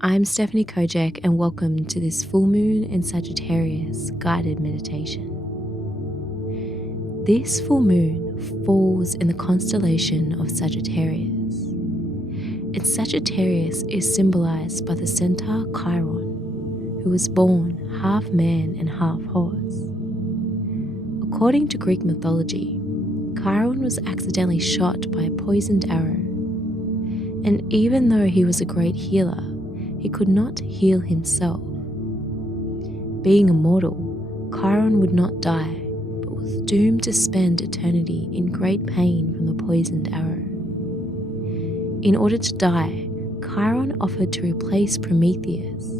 I'm Stephanie Kojak and welcome to this full moon in Sagittarius guided meditation. This full moon falls in the constellation of Sagittarius, and Sagittarius is symbolized by the centaur Chiron, who was born half man and half horse. According to Greek mythology, Chiron was accidentally shot by a poisoned arrow, and even though he was a great healer, he could not heal himself. Being immortal, Chiron would not die, but was doomed to spend eternity in great pain from the poisoned arrow. In order to die, Chiron offered to replace Prometheus,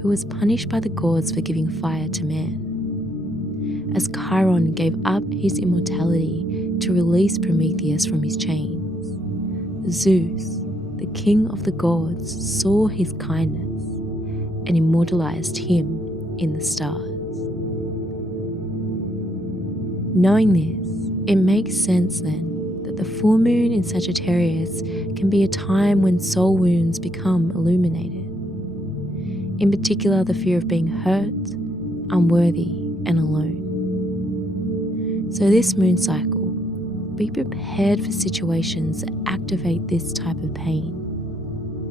who was punished by the gods for giving fire to man. As Chiron gave up his immortality to release Prometheus from his chains, Zeus, the king of the gods, saw his kindness and immortalized him in the stars. Knowing this, it makes sense then that the full moon in Sagittarius can be a time when soul wounds become illuminated. In particular, the fear of being hurt, unworthy, and alone. So this moon cycle, be prepared for situations that activate this type of pain.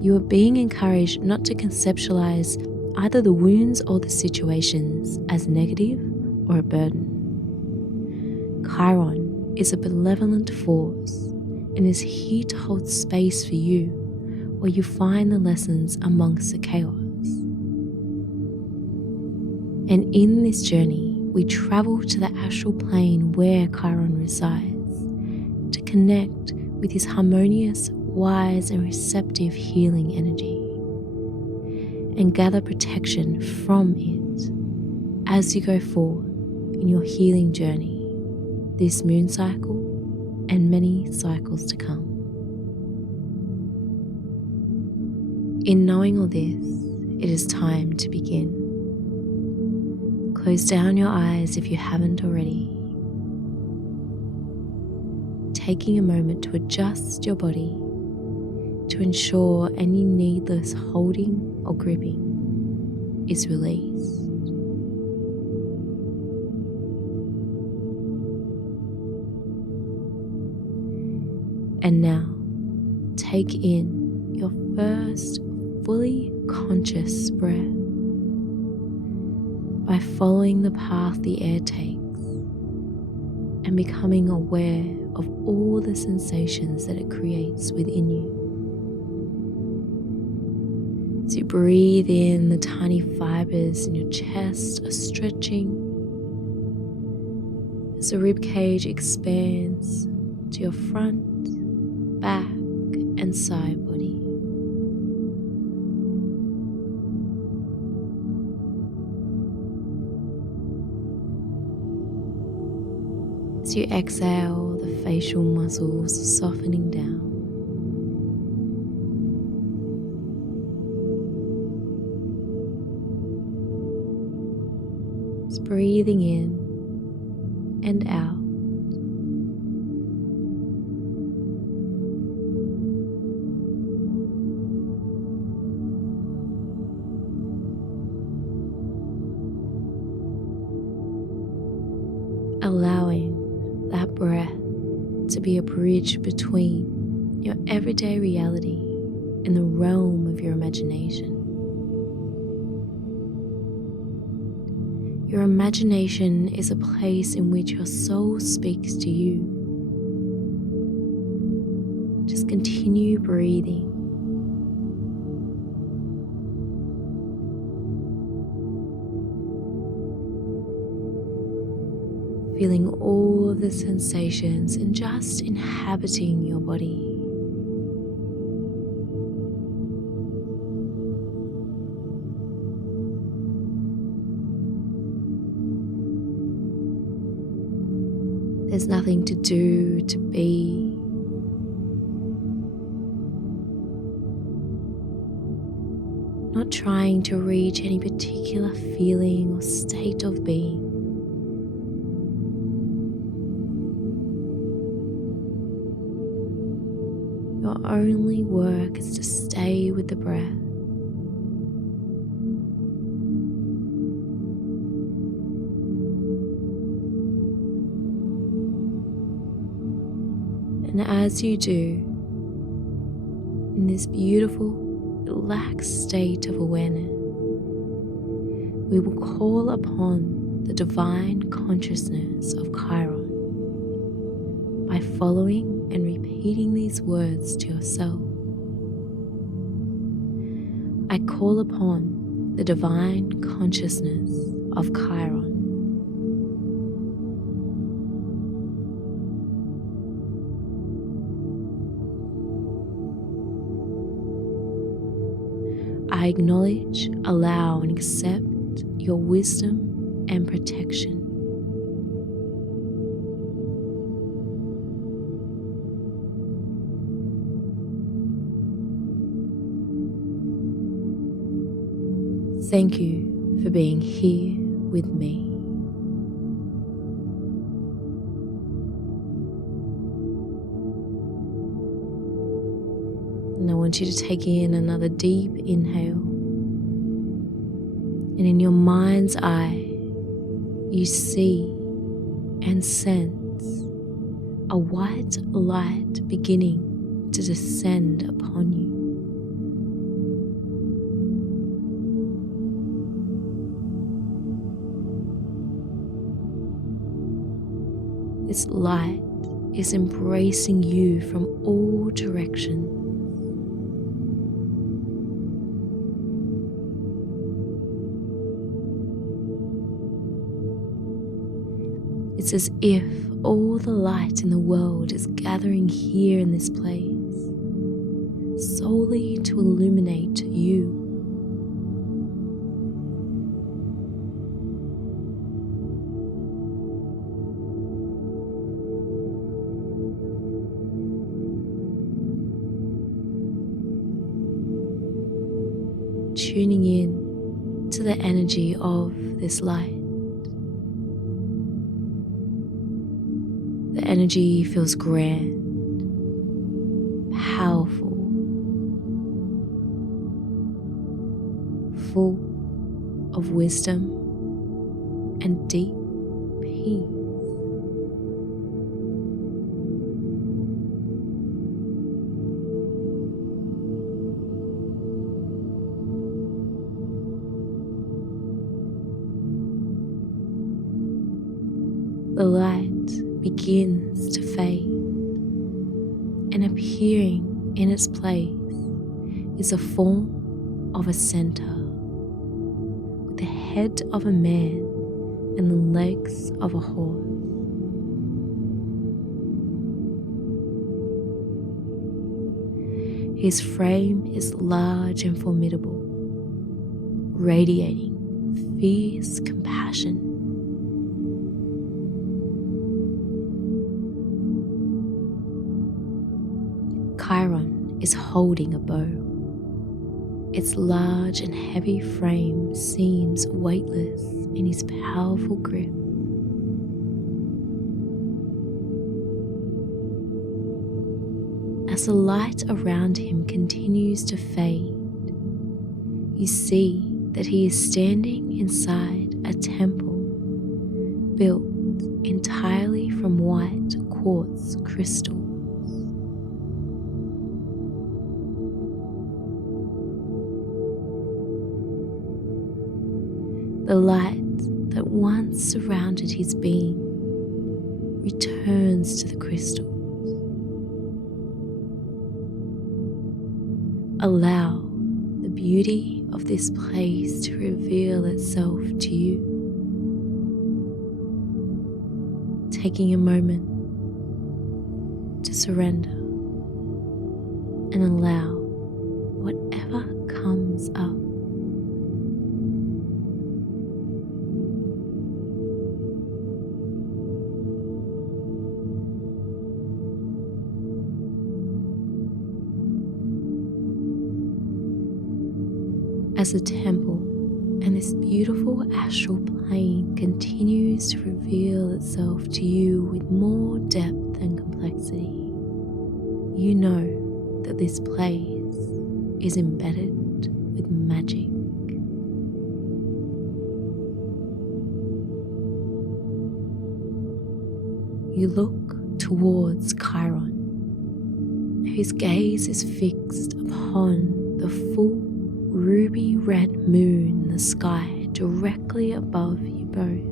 You are being encouraged not to conceptualize either the wounds or the situations as negative or a burden. Chiron is a benevolent force and is here to hold space for you where you find the lessons amongst the chaos. And in this journey, we travel to the astral plane where Chiron resides to connect with his harmonious, wise, and receptive healing energy and gather protection from it as you go forward in your healing journey, this moon cycle and many cycles to come. In knowing all this, it is time to begin. Close down your eyes if you haven't already, taking a moment to adjust your body to ensure any needless holding or gripping is released. And now, take in your first fully conscious breath by following the path the air takes and becoming aware of all the sensations that it creates within you. As you breathe in, the tiny fibers in your chest are stretching as the ribcage expands to your front, back, and side body. As you exhale, the facial muscles are softening down. Just breathing in and out. Allowing that breath to be a bridge between your everyday reality and the realm of your imagination. Your imagination is a place in which your soul speaks to you. Just continue breathing. Feeling all of the sensations and just inhabiting your body. There's nothing to do, to be. Not trying to reach any particular feeling or state of being. Your only work is to stay with the breath as you do, in this beautiful, relaxed state of awareness, we will call upon the divine consciousness of Chiron by following and repeating these words to yourself. I call upon the divine consciousness of Chiron. I acknowledge, allow, and accept your wisdom and protection. Thank you for being here with me. And I want you to take in another deep inhale. And in your mind's eye, you see and sense a white light beginning to descend upon you. This light is embracing you from all directions. It's as if all the light in the world is gathering here in this place, solely to illuminate you. Tuning in to the energy of this light. The energy feels grand, powerful, full of wisdom and deep peace. The light begins to fade, and appearing in its place is a form of a centaur with the head of a man and the legs of a horse. His frame is large and formidable, radiating fierce compassion. Chiron is holding a bow. Its large and heavy frame seems weightless in his powerful grip. As the light around him continues to fade, you see that he is standing inside a temple built entirely from white quartz crystal. The light that once surrounded his being returns to the crystals. Allow the beauty of this place to reveal itself to you. Taking a moment to surrender and allow whatever comes up. As the temple and this beautiful astral plane continues to reveal itself to you with more depth and complexity, you know that this place is embedded with magic. You look towards Chiron, whose gaze is fixed upon the full ruby red moon in the sky directly above you both.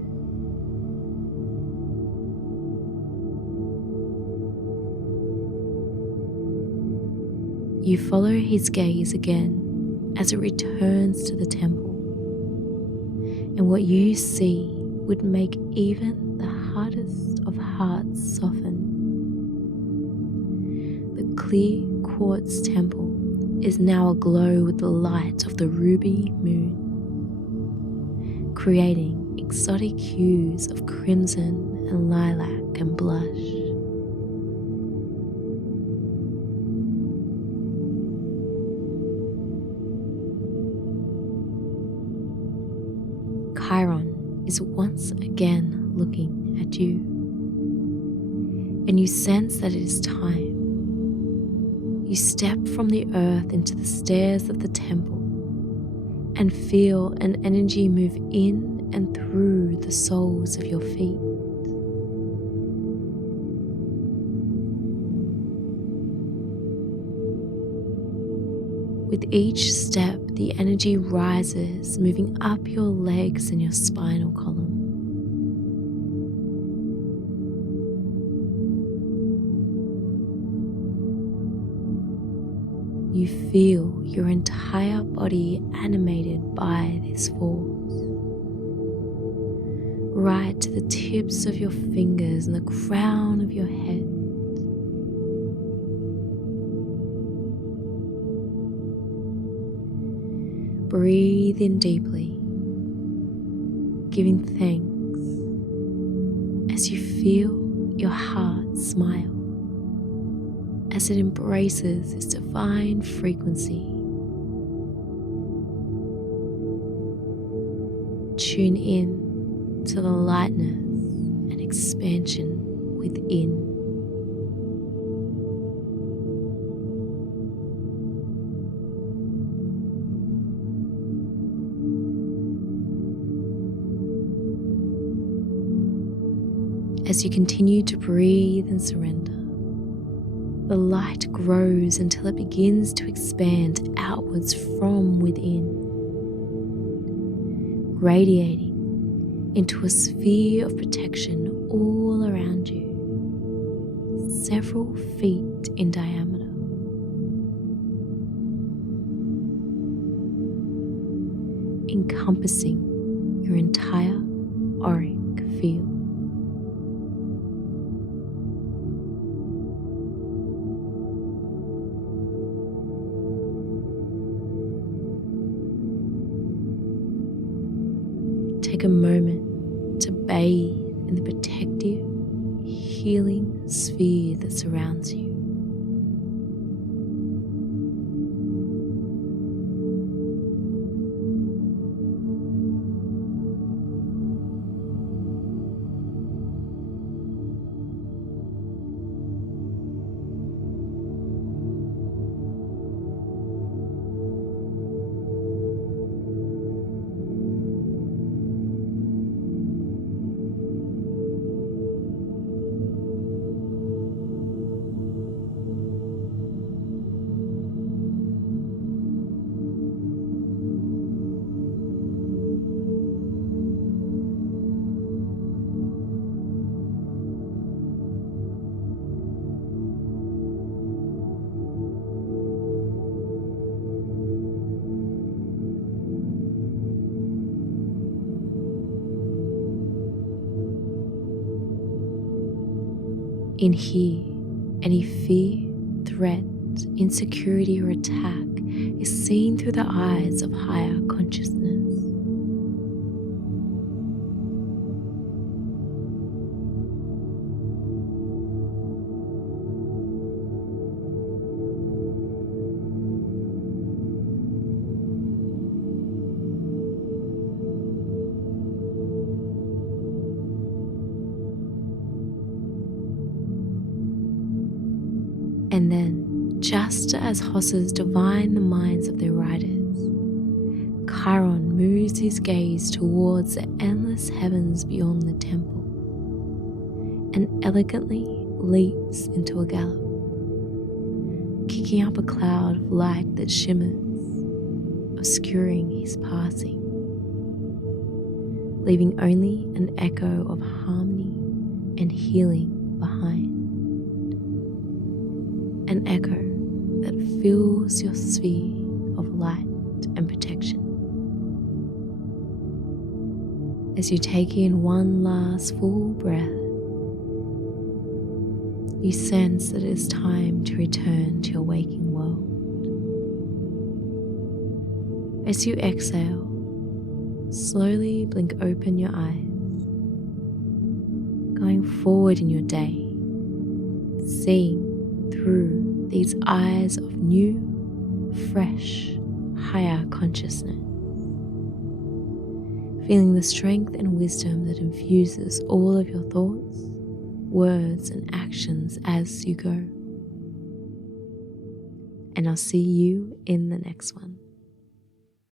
You follow his gaze again as it returns to the temple, and what you see would make even the hardest of hearts soften. The clear quartz temple is now aglow with the light of the ruby moon, creating exotic hues of crimson and lilac and blush. Chiron is once again looking at you, and you sense that it is time. You step from the earth into the stairs of the temple and feel an energy move in and through the soles of your feet. With each step, the energy rises, moving up your legs and your spinal column. You feel your entire body animated by this force, right to the tips of your fingers and the crown of your head. Breathe in deeply, giving thanks as you feel your heart smile as it embraces this divine frequency. Tune in to the lightness and expansion within. As you continue to breathe and surrender, the light grows until it begins to expand outwards from within, radiating into a sphere of protection all around you, several feet in diameter. Encompassing your entire auric field. Take a moment to bathe in the protective, healing sphere that surrounds you. In here, any fear, threat, insecurity, or attack is seen through the eyes of higher consciousness. And then, just as horses divine the minds of their riders, Chiron moves his gaze towards the endless heavens beyond the temple and elegantly leaps into a gallop, picking up a cloud of light that shimmers, obscuring his passing, leaving only an echo of harmony and healing behind. An echo that fills your sphere of light and protection. As you take in one last full breath, you sense that it is time to return to your waking world. As you exhale, slowly blink open your eyes, going forward in your day, seeing through these eyes of new, fresh, higher consciousness, feeling the strength and wisdom that infuses all of your thoughts, words, and actions as you go. And I'll see you in the next one.